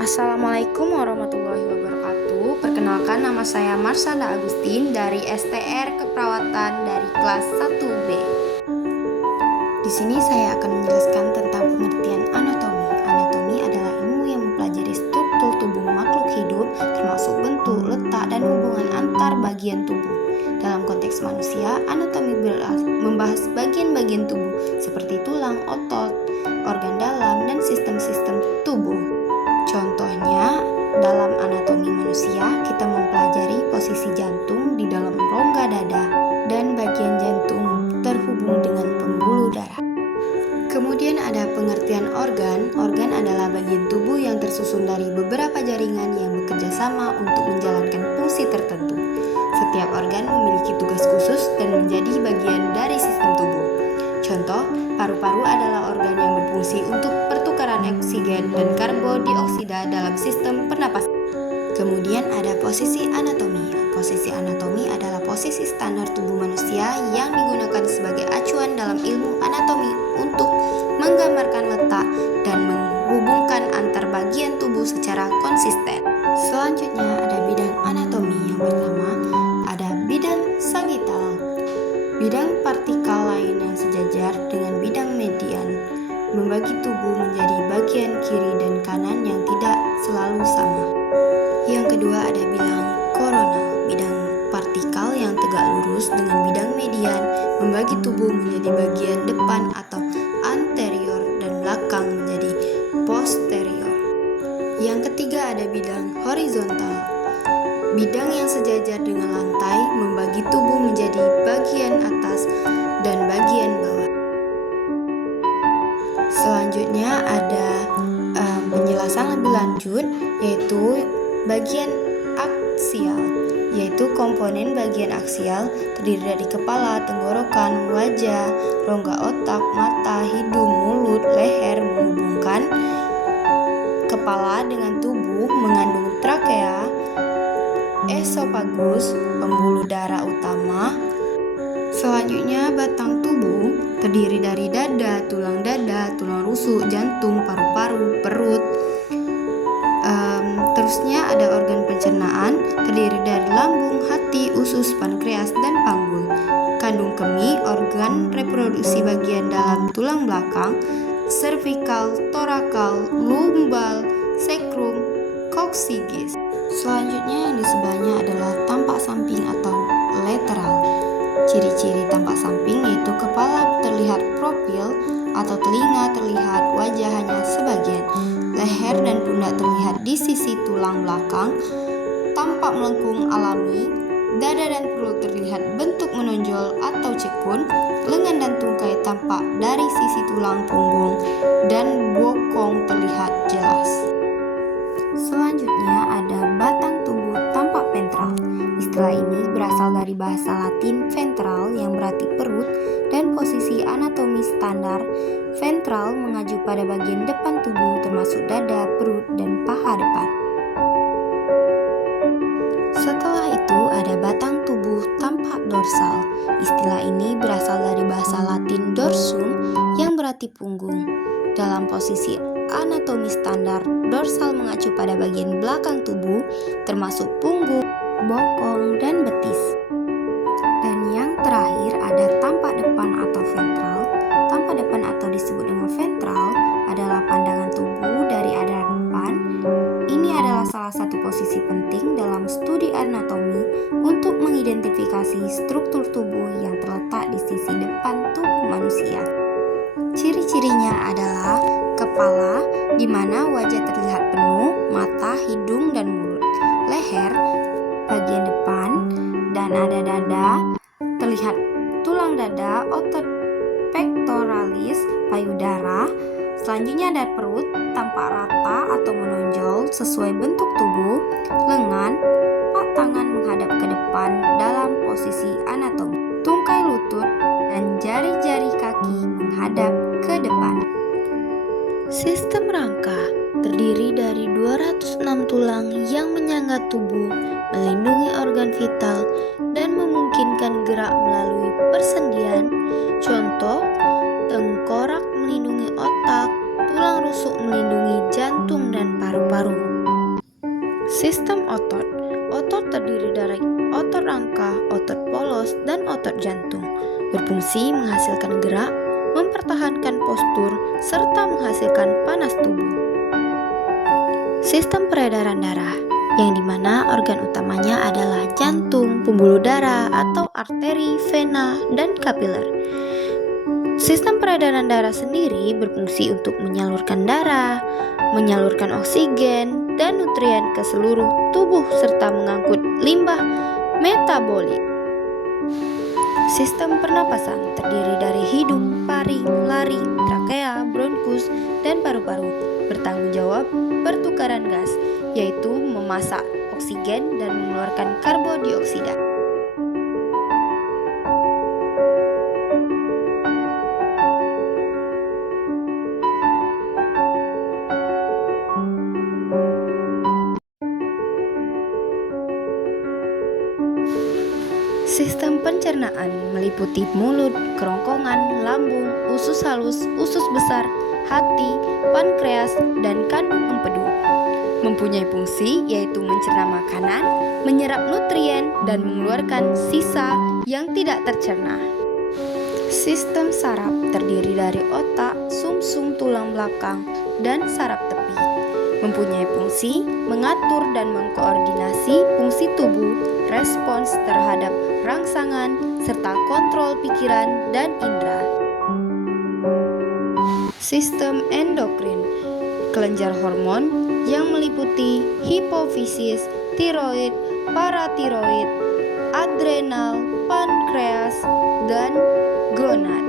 Assalamualaikum warahmatullahi wabarakatuh. Perkenalkan, nama saya Marsanda Agustin dari STR Keperawatan dari kelas 1B. Di sini saya akan menjelaskan tentang pengertian anatomi. Anatomi adalah ilmu yang mempelajari struktur tubuh makhluk hidup, termasuk bentuk, letak, dan hubungan antar bagian tubuh. Dalam konteks manusia, anatomi membahas bagian-bagian tubuh seperti tulang, otot, organ dalam, dan sistem-sistem tubuh. Contohnya, dalam anatomi manusia, kita mempelajari posisi jantung di dalam rongga dada dan bagian jantung terhubung dengan pembuluh darah. Kemudian ada pengertian organ. Organ adalah bagian tubuh yang tersusun dari beberapa jaringan yang bekerja sama untuk menjalankan fungsi tertentu. Setiap organ memiliki tugas khusus dan menjadi bagian dari sistem tubuh. Contoh, paru-paru adalah organ yang berfungsi untuk pertukaran oksigen dan karbon dioksida dalam sistem pernapasan. Kemudian ada posisi anatomi. Posisi anatomi adalah posisi standar tubuh manusia yang digunakan sebagai acuan dalam ilmu anatomi untuk menggambarkan letak dan menghubungkan antar bagian tubuh secara konsisten. Selanjutnya ada bidang anatomi. Yang pertama ada bidang sagital. Bidang partikal lain yang sejajar dengan bidang median, membagi tubuh menjadi bagian kiri dan kanan yang tidak selalu sama. Yang kedua ada bidang koronal. Bidang partikal yang tegak lurus dengan bidang median, membagi tubuh menjadi bagian depan atau anterior dan belakang menjadi posterior. Yang ketiga ada bidang horizontal. Bidang yang sejajar dengan lantai membagi tubuh menjadi bagian atas dan bagian bawah. Selanjutnya ada penjelasan lebih lanjut, yaitu bagian aksial, yaitu komponen bagian aksial terdiri dari kepala, tenggorokan, wajah, rongga otak, mata, hidung, mulut, leher, menghubungkan kepala dengan tubuh, mengandung trakea, esofagus, pembuluh darah utama. Selanjutnya batang tubuh terdiri dari dada, tulang rusuk, jantung, paru-paru, perut. Terusnya ada organ pencernaan terdiri dari lambung, hati, usus, pankreas, dan panggul. Kandung kemih, organ reproduksi bagian dalam tulang belakang, cervical, thoracal, lumbal, sacrum, coccygeus. Selanjutnya yang di sebelahnya adalah tampak samping atau lateral. Ciri-ciri tampak samping yaitu kepala terlihat profil atau telinga terlihat, wajah hanya sebagian, leher dan pundak terlihat di sisi tulang belakang, tampak melengkung alami, dada dan perut terlihat bentuk menonjol atau cekun, lengan dan tungkai tampak dari sisi tulang punggung, dan bokong terlihat jelas. Selanjutnya ada batang tubuh tampak ventral. Istilah ini berasal dari bahasa Latin ventral yang berarti perut, dan posisi anatomi standar ventral mengacu pada bagian depan tubuh termasuk dada, perut, dan paha depan. Setelah itu ada batang tubuh tampak dorsal. Istilah ini berasal dari bahasa Latin dorsum yang berarti punggung. Dalam posisi anatomi standar, dorsal mengacu pada bagian belakang tubuh termasuk punggung, bokong, dan betis. Dan yang terakhir ada tampak depan atau ventral. Tampak depan atau disebut dengan ventral adalah pandangan tubuh dari arah depan. Ini adalah salah satu posisi penting dalam studi anatomi untuk mengidentifikasi struktur tubuh yang terletak di sisi depan tubuh manusia. Ciri-cirinya adalah kepala, di mana wajah terlihat penuh, mata, hidung, dan mulut. Leher, bagian depan, dan ada dada, terlihat tulang dada, otot pectoralis, payudara. Selanjutnya ada perut, tampak rata atau menonjol sesuai bentuk tubuh, lengan, telapak tangan menghadap ke depan dalam posisi anatomi, tungkai lutut, dan jari-jari kaki menghadap ke depan. Sistem rangka terdiri dari 206 tulang yang menyangga tubuh, melindungi organ vital, dan memungkinkan gerak melalui persendian. Contoh, tengkorak melindungi otak, tulang rusuk melindungi jantung dan paru-paru. Sistem otot. Otot terdiri dari otot rangka, otot polos, dan otot jantung. Berfungsi menghasilkan gerak, mempertahankan postur, serta menghasilkan panas tubuh. Sistem peredaran darah, yang dimana organ utamanya adalah jantung, pembuluh darah atau arteri, vena, dan kapiler. Sistem peredaran darah sendiri berfungsi untuk menyalurkan darah, menyalurkan oksigen dan nutrien ke seluruh tubuh serta mengangkut limbah metabolik. Sistem pernapasan terdiri dari hidung, paring, laring, trakea, bronkus, dan paru-paru. Bertanggung jawab pertukaran gas, yaitu memasak oksigen dan mengeluarkan karbodioksida. Sistem pencernaan meliputi mulut, kerongkongan, lambung, usus halus, usus besar, hati, pankreas, dan kandung empedu. Mempunyai fungsi yaitu mencerna makanan, menyerap nutrien, dan mengeluarkan sisa yang tidak tercerna. Sistem saraf terdiri dari otak, sumsum tulang belakang, dan saraf tepi. Mempunyai fungsi mengatur dan mengkoordinasi fungsi tubuh, respons terhadap rangsangan, serta kontrol pikiran dan indera. Sistem endokrin, kelenjar hormon yang meliputi hipofisis, tiroid, paratiroid, adrenal, pankreas, dan gonad.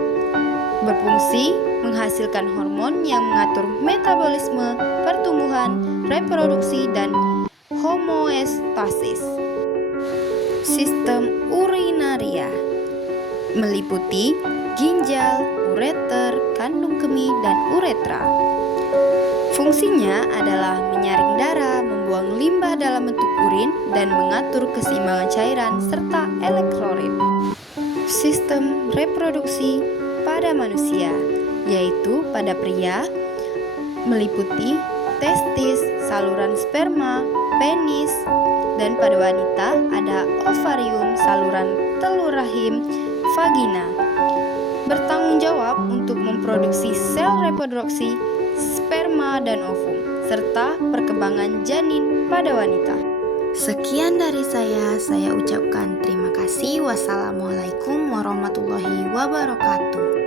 Berfungsi menghasilkan hormon yang mengatur metabolisme, pertumbuhan, reproduksi, dan homeostasis. Sistem urinaria meliputi ginjal, ureter, kandung kemih, dan uretra. Fungsinya adalah menyaring darah, membuang limbah dalam bentuk urin, dan mengatur keseimbangan cairan serta elektrolit. Sistem reproduksi pada manusia, yaitu pada pria, meliputi testis, saluran sperma, penis, dan pada wanita ada ovarium, saluran telur rahim, vagina. Bertanggung jawab untuk memproduksi sel reproduksi, sperma dan ovum, serta perkembangan janin pada wanita. Sekian dari saya ucapkan terima kasih. Wassalamualaikum warahmatullahi wabarakatuh.